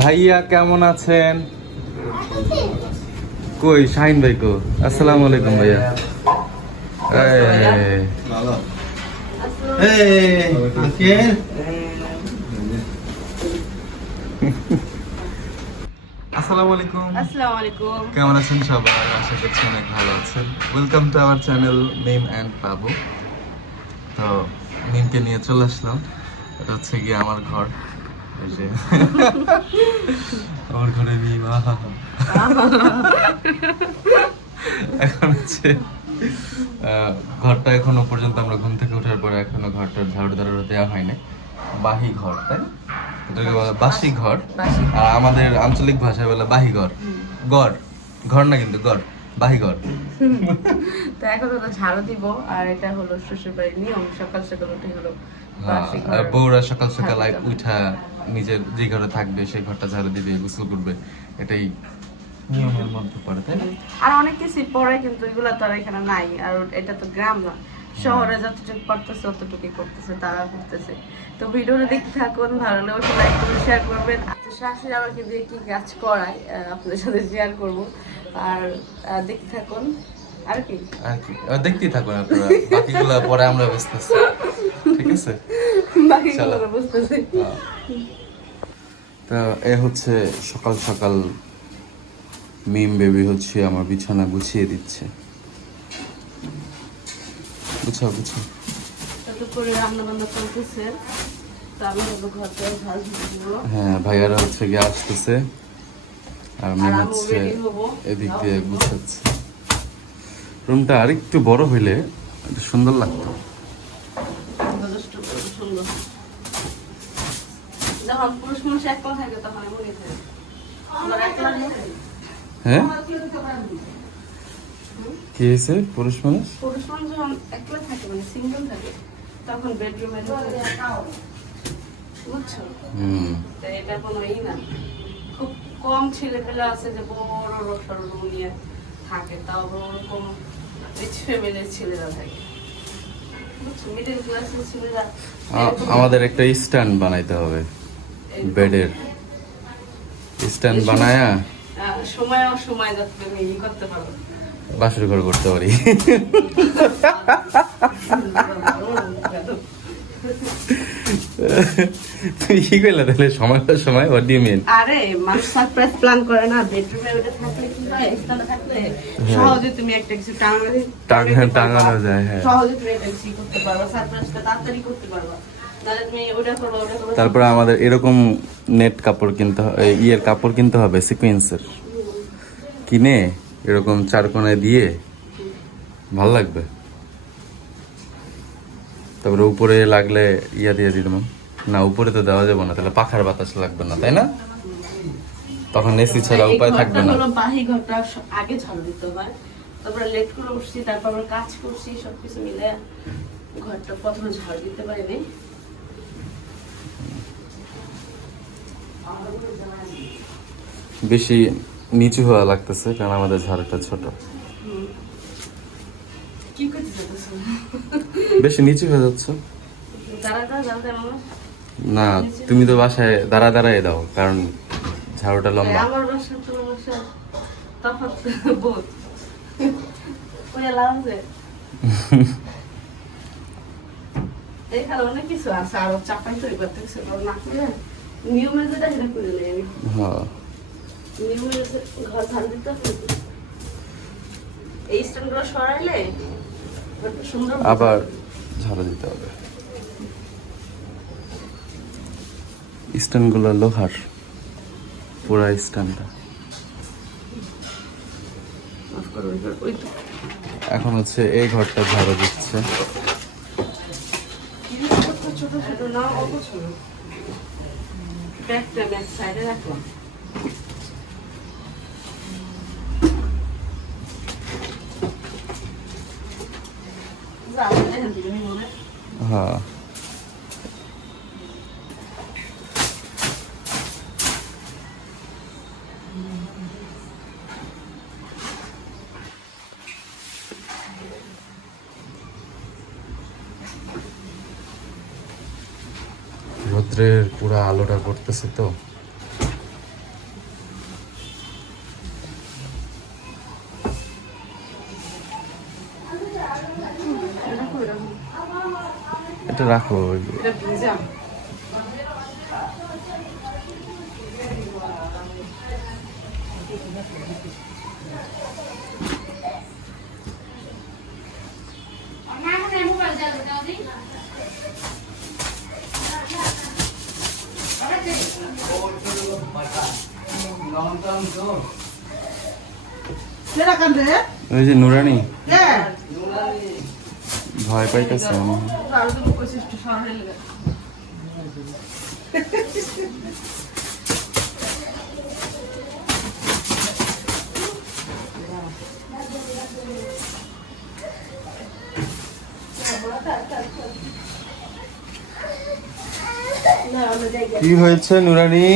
ভাইয়া কেমন আছেন? কই শাহিন ভাই কো? আসসালামু আলাইকুম ভাইয়া। আসসালামু আলাইকুম। আসসালামু আলাইকুম। কেমন আছেন সবাই? আশা করছি অনেক ভালো আছেন। Welcome to our channel Mim and তো মিমকে নিয়ে চলে আসলাম। এটা হচ্ছে গিয়ে আমার ঘর। যে। আমার ঘরে মিম এখন হচ্ছে ঘরটা এখনও পর্যন্ত আমরা ঘুম থেকে ওঠার পরে এখনও ঘরটার ঝাড়ু দাঁড়ানো দেওয়া হয়নি। বাহি ঘর তাই বলে বাসি ঘর। আর আমাদের আঞ্চলিক ভাষায় বলে বাহি ঘর। গড়। ঘর না কিন্তু গড়। বাহি ঘর। তো এখন হলো ঝাড়ু দিব আর এটা হলো শ্বশুর বাড়ির নিয়ম সকাল সকাল উঠে হলো বাসি বউরা সকাল সকাল ঝাড়ু। উঠা নিজের যে ঘরে থাকবে সেই ঘরটা ঝাড়ু দিবে গোসল করবে এটাই নিয়মের মধ্যে পড়ে তাই না? আর অনেক কিছু পরে কিন্তু এগুলো তো আর এখানে নাই আর এটা তো গ্রাম না। শহরে যতটুকু করতেছে ততটুকুই করতেছে তারা করতেছে তো ভিডিওটা দেখতে থাকুন ভালো লাগলে অবশ্যই লাইক করে শেয়ার করবেন। তো শাশুড়ি আমাকে দিয়ে কি কাজ করায় আপনাদের সাথে শেয়ার করব। আর দেখতে থাকুন আর কি? আর কি? আর দেখতেই থাকুন আপনারা বাকিগুলো পরে আমরা বুঝতেছি ঠিক আছে? বাকি চলো। বুঝতেছি। তা এ হচ্ছে সকাল সকাল মিম বেবি হচ্ছে আমার বিছানা গুছিয়ে দিচ্ছে। গুছাও গুছাও হ্যাঁ ভাইয়ারা হচ্ছে গিয়ে আসতেছে আর আমি হচ্ছে এদিক দিয়ে গুছাচ্ছি। রুমটা আরেকটু বড় হইলে একটু সুন্দর লাগতো যথেষ্ট সুন্দর যখন পুরুষ মানুষ থাকে তখন থাকে হ্যাঁ কি হয়েছে পুরুষ মানুষ? পুরুষ মানুষ যখন একলা থাকে মানে সিঙ্গেল থাকে তখন বেডরুমে বুঝছ? তো এটা কোনো ই না। খুব কম ছেলে পেলে আছে যে বড় রসার রুম নিয়ে থাকে তাও আবার ওরকম রিচ ফ্যামিলির ছেলেরা থাকে। আমাদের একটা স্ট্যান্ড বানাইতে হবে। বেডের স্ট্যান্ড বানায়া সময় অসময় যাতে তুমি ই করতে পারো। বাসর ঘর করতে পারি। কি করলে তাহলে? সময় পর সময়? হোয়াট ডু মিন আরে মানুষ সারপ্রাইজ প্ল্যান করে না বেডরুমে ওটা থাকলে কি হয়? স্থানে থাকলে সহজে তুমি একটা কিছু টাঙানো টাঙানো যায়, হ্যাঁ। সহজে তুমি একটা করতে পারবা সারপ্রাইজটা তাড়াতাড়ি করতে পারবা। তারপরে আমাদের এরকম নেট কাপড় কিনতে হবে ইয়ের কাপড় কিনতে হবে সিকোয়েন্সের কিনে এরকম চার কোনায় দিয়ে ভালো লাগবে। তারপরে উপরে লাগলে ইয়া দিয়ে দিতাম না উপরে তো দেওয়া যাবে না তাহলে পাখার বাতাস লাগবে না তাই না? তখন এসি ছাড়া উপায় থাকবে না। বাহি ঘরটা আগে ঝাড়ু দিতে হয়। তারপরে লেট করে উঠছি তারপর কাজ করছি সবকিছু মিলে ঘরটা প্রথমে ঝাড়ু দিতে পারিনি। বেশি নিচু হওয়া লাগতেছে কারণ আমাদের ঝাড়টা ছোট। বেশি নিচু হয়ে যাচ্ছে। না তুমি তো বাসায় দাঁড়া দাঁড়াই দাও কারণ ঝাড়ুটা লম্বা। আমার বাসা বাসা ওই কিছু আছে আরও চাপাই তৈরি করতে কিছু না করে সেটা নেই আমি হ্যাঁ। নিয়মে যে ঘর ঝাল দিতে এই স্ট্যান্ডগুলো সরাইলে সুন্দর আবার ঝাড়ু দিতে হবে। স্ট্যান্ডগুলো লোহার পুরা স্ট্যান্ডটা। এখন হচ্ছে এই ঘরটা ঝাড়া দিচ্ছে। ছোট ছোট না অত ছোট? ব্যাগটা ব্যাগ সাইডে রাখলাম যা, এখান থেকে নিবো রৌদ্রের পুরো আলোটা পড়তেছে তো। এটা রাখো ওই যে নুরানি। ভয় পাইতেছে। কি হয়েছে নুরানি?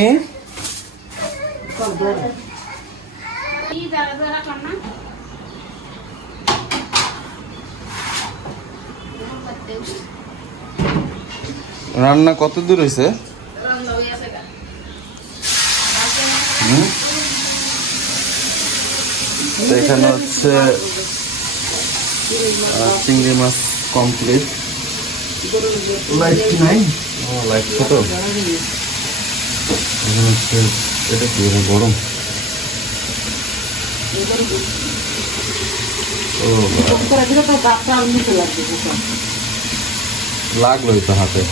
রান্না কত দূর হয়েছে রান্না হয়ে আছে গা। হুম? এখানে হচ্ছে চিংড়ি মাছ কমপ্লিট লাইট নাই লাইট ছোট। এটা কি গরম? ও করে দিলে তো বাচ্চা আর নিতে লাগবে লাগলোই তো হাতে।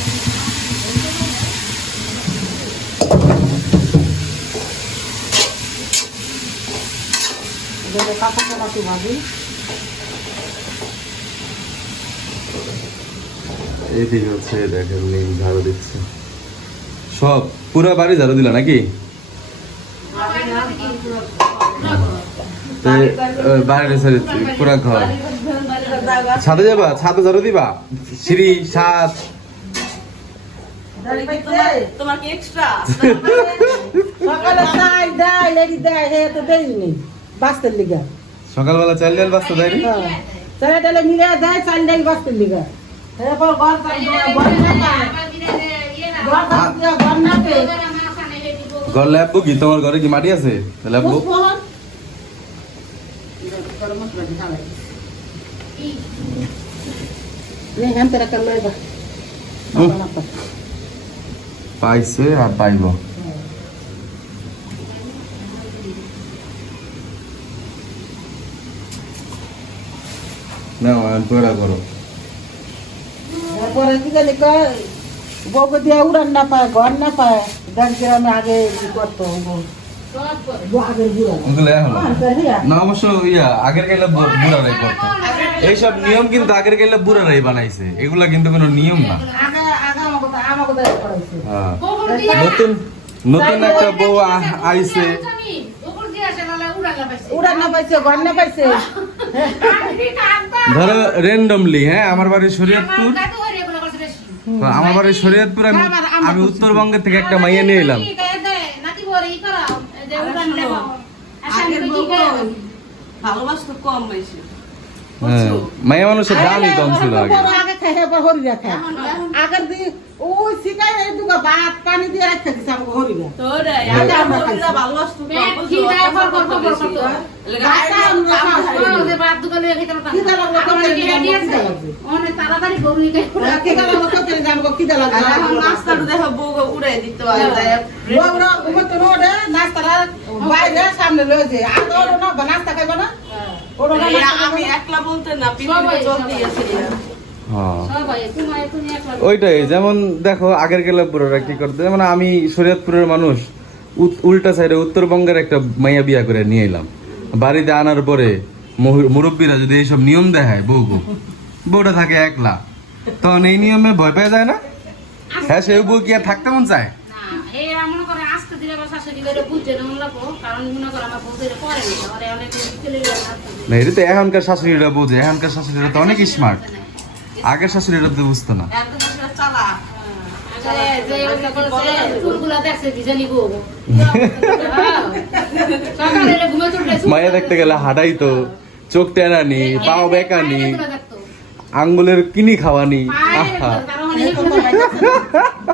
এইদিকে হচ্ছে দেখেন নেই ঝাড়ু দিচ্ছে। সব পুরো বাড়ি ঝাড়ু দিলা নাকি? ছেড়ে পুরা ঘর। ছাদে যাবা? ছাদে ঝাড়ু দিবা? সিঁড়ি তোমার কি এক্সট্রা সকালে চাই দেয় লেডি দেয় হে তো দেই নি বাঁচতে লিগা। সকালবেলা চাল ডাল দেয়নি? হ্যাঁ। ডালে মিলে দেয় ডাল লিগা। এরপর ঘর ঘর কি? তোমার ঘরে কি মাটি আছে পুষ্পহন নে হ্যাঁ তেরা কাল লইবা পাইছে আর পাইব না পুরা করো পরে কি জানি কয় বউকে দিয়ে উড়ান না পায় ঘর না পায় দেখ গ্রামে আগে কি করতো হ্যাঁ ইয়া এইসব নিয়ম কিন্তু আগের গেলে বুড়ারাই বানাইছে। এগুলা কিন্তু কোনো নিয়ম না। হ্যাঁ। নতুন নতুন একটা বউ আ- আইছে। উড়ান না পাইছে ঘর না পাইছে ধরো র্যান্ডমলি হ্যাঁ আমার বাড়ি শরীয়তপুর আমার বাড়ি শরীয়তপুর আমি আমি উত্তরবঙ্গের থেকে একটা মাইয়া নিয়ে এলাম আগের বউ ভালোবাসতো কম বেশি। হ্যাঁ। মাইয়া মানুষের দামই কম ছিল আগে। আগে খাই এবার হরি রাখা আগের দিন ওই শিকাই এই দুগা ভাত পানি দিয়ে রাখতে দিছে আমাকে হরি না তো রে আগে আমরা খাইছি। তাড়াতাড়ি গরু নিয়ে দেখো বউ উড়াই দিত আর বাইরে সামনে লয়ে যায়। আর না, নাস্তা খাইবে না? আমি একলা বলতে না হ্যাঁ। ওইটাই যেমন দেখো আগের গেলে বুড়োরা কি করতো যেমন আমি শরীয়তপুরের মানুষ উত- উল্টা সাইডে উত্তরবঙ্গের একটা মাইয়া বিয়া করে নিয়ে এলাম। বাড়িতে আনার পরে মুরব্বিরা যদি এইসব নিয়ম দেখায় বউ বউ বউটা থাকে একলা তখন এই নিয়মে ভয় পেয়ে যায় না? হ্যাঁ সেই বউ কি আর থাকতে মন চায়? আসতে শাশুড়ি করে বুঝছে না লাগবো কারণ মনে করে আমার বউ করে পরে না ওরে অনেক না এটা তো এখনকার শাশুড়িরা বোঝে এখনকার শাশুড়িরা তো অনেক স্মার্ট আগের শাশুড়িরা তো বুঝতো না। মায়া দেখতে গেলে হাঁটাই তো চোখ টেনানি পাও বেকানি আঙ্গুলের কিনি খাওয়ানি আহা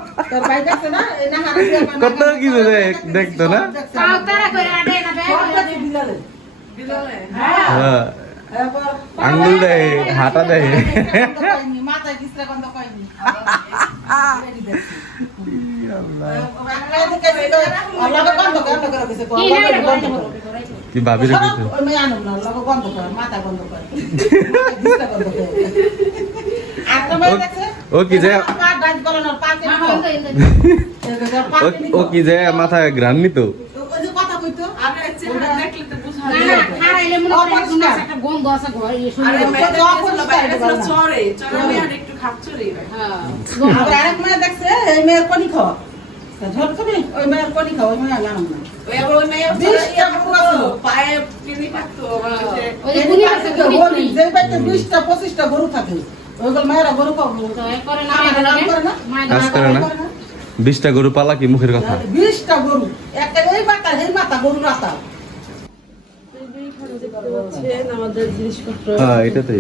কত কিছু দেখ- দেখতো না? আঙ্গুল দেয় হাঁটা দেয় কি ভাবি রেখেছে মাথা করে যে যে। নিত মনে হ্যাঁ, মানে পঁচিশটা গরু থাকে কাজ করে না? বিশটা গরু পালা কি মুখের কথা? বিশটা গরু। একটা এই মাথা এই মাথা গরু রাতা। হচ্ছেন আমাদের জিনিসপত্র হ্যাঁ এটা তো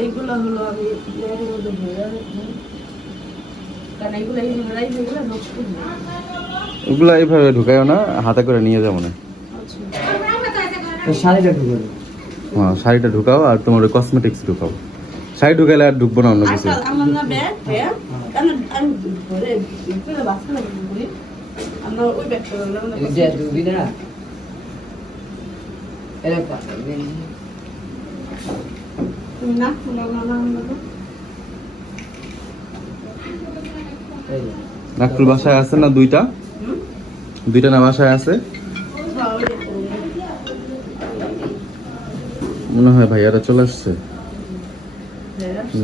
এইগুলো হলো আমি। ওগুলা এইভাবে ঢুকাইও না হাতে করে নিয়ে যাব না। আচ্ছা। হ্যাঁ শাড়িটা ঢুকাও আর তোমার ওই কসমেটিক্স ঢুকাও। শাড়ি ঢুকাইলে আর ঢুকবো না অন্য কিছু। আচ্ছা, আমার না ব্যাগ ব্যাগ কারণ আমি ভরে ফেলে বাঁচতে লাগবে বলি আমরা ওই ব্যাগটা রাখলাম না। তুমি না না না না না। না। নাকফুল বাসায় আছে না দুইটা? দুইটা না বাসায় আছে হ্যাঁ, ওই দেখো। মনে হয় ভাইয়ারা চলে আসছে?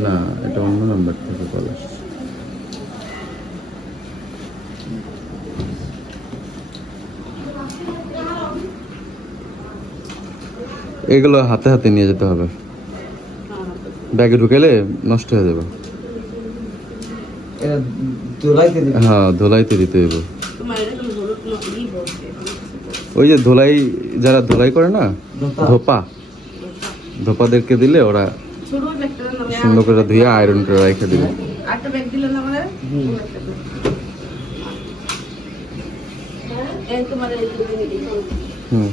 না এটা অন্য নাম্বার থেকে কল আসছে। এগুলো হাতে হাতে নিয়ে যেতে হবে। ব্যাগে ঢুকেলে নষ্ট হয়ে যাবে। হ্যাঁ ধোলাইতে দিতে হবে তোমার এটা তুমি হলুদ না ই বলছে ওই যে ধোলাই যারা ধোলাই করে না ধোপা। ধোপাদেরকে দিলে ওরা সুন্দর করে ধুয়ে আয়রন করে রেখে দিবে। হুম।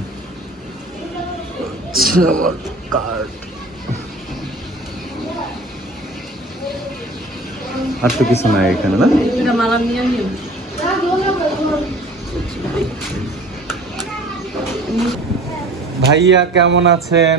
আর তো কিছু নাই এখানে না? ভাইয়া কেমন আছেন?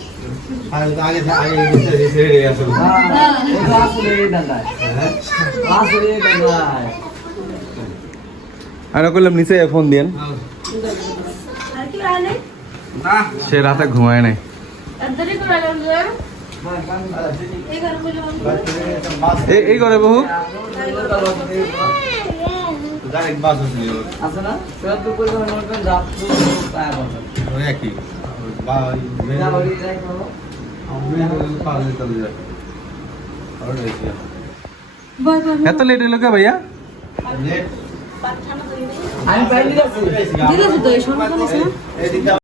করলাম নিচে ফোন দিয়েন। আর? সে রাতে ঘুমায় নাই। আর দেরি করে আইলাম যে? এই করে এত লেট হলো কে ভাইয়া? দিলে তো এই সন্ধ্যা